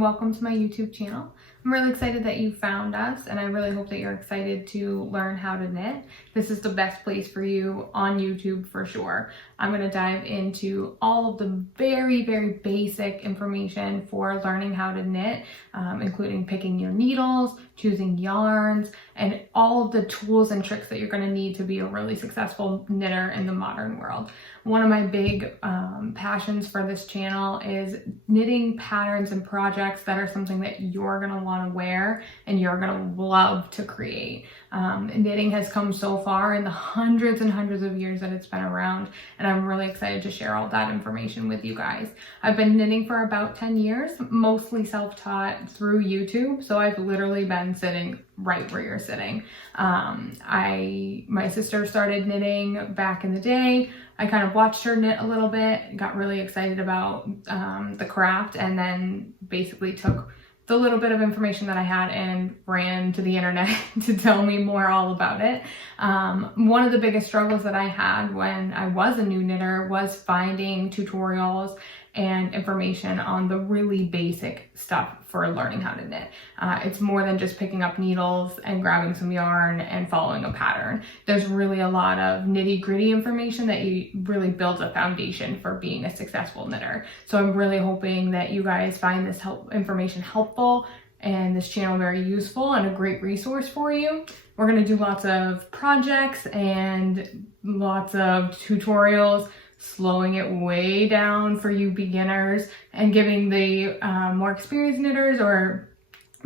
and welcome to my YouTube channel. I'm really excited that you found us, and I really hope that you're excited to learn how to knit. This is the best place for you on YouTube for sure. I'm going to dive into all of the very basic information for learning how to knit, including picking your needles, choosing yarns, and all of the tools and tricks that you're going to need to be a really successful knitter in the modern world. One of my big passions for this channel is knitting patterns and projects that are something that you're going to want to wear and you're going to love to create. Knitting has come so far in the hundreds and hundreds of years that it's been around, and I'm really excited to share all that information with you guys. I've been knitting for about 10 years, mostly self-taught through YouTube, so I've literally been sitting right where you're sitting. My sister started knitting back in the day. I kind of watched her knit a little bit, got really excited about the craft, and then basically took the little bit of information that I had and ran to the internet to tell me more all about it. One of the biggest struggles that I had when I was a new knitter was finding tutorials and information on the really basic stuff for learning how to knit. It's more than just picking up needles and grabbing some yarn and following a pattern. There's really a lot of nitty-gritty information that you really builds a foundation for being a successful knitter. So I'm really hoping that you guys find this information helpful and this channel very useful and a great resource for you. We're going to do lots of projects and lots of tutorials, slowing it way down for you beginners and giving the more experienced knitters or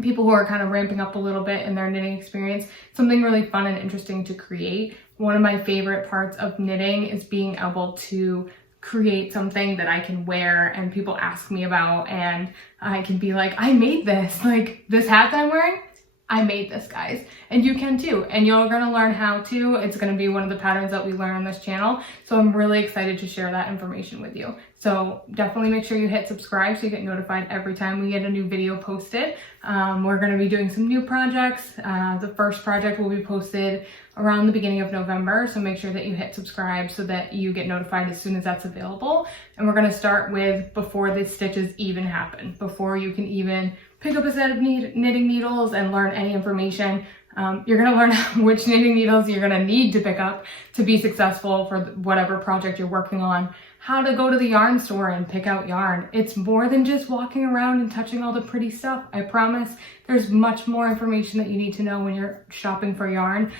people who are kind of ramping up a little bit in their knitting experience something really fun and interesting to create. One of my favorite parts of knitting is being able to create something that I can wear and people ask me about, and I can be like, I made this, like this hat that I'm wearing, I made this, guys, and you can too, and you're gonna learn how to. It's gonna be one of the patterns that we learn on this channel, so I'm really excited to share that information with you. So definitely make sure you hit subscribe so you get notified every time we get a new video posted. We're gonna be doing some new projects. The first project will be posted around the beginning of November, so make sure that you hit subscribe so that you get notified as soon as that's available. And we're gonna start with before the stitches even happen, before you can even pick up a set of knitting needles and learn any information. You're gonna learn which knitting needles you're gonna need to pick up to be successful for whatever project you're working on, how to go to the yarn store and pick out yarn. It's more than just walking around and touching all the pretty stuff. I promise there's much more information that you need to know when you're shopping for yarn.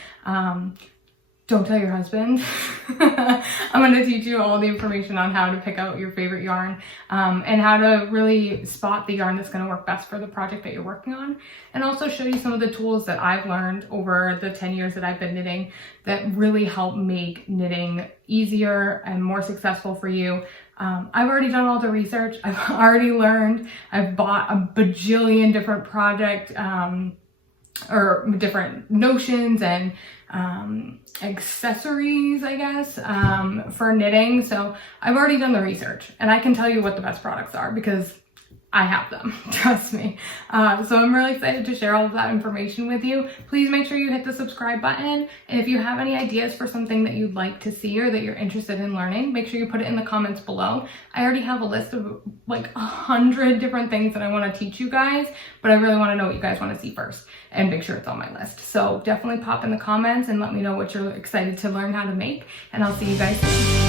Don't tell your husband. I'm going to teach you all the information on how to pick out your favorite yarn and how to really spot the yarn that's going to work best for the project that you're working on, and also show you some of the tools that I've learned over the 10 years that I've been knitting that really help make knitting easier and more successful for you. I've already done all the research. I've already learned. I've bought a bajillion different project or different notions and accessories, I guess, for knitting. So I've already done the research and I can tell you what the best products are because I have them, trust me. So I'm really excited to share all of that information with you. Please make sure you hit the subscribe button. And if you have any ideas for something that you'd like to see or that you're interested in learning, make sure you put it in the comments below. I already have a list of like 100 different things that I want to teach you guys, but I really want to know what you guys want to see first and make sure it's on my list. So definitely pop in the comments and let me know what you're excited to learn how to make, and I'll see you guys soon.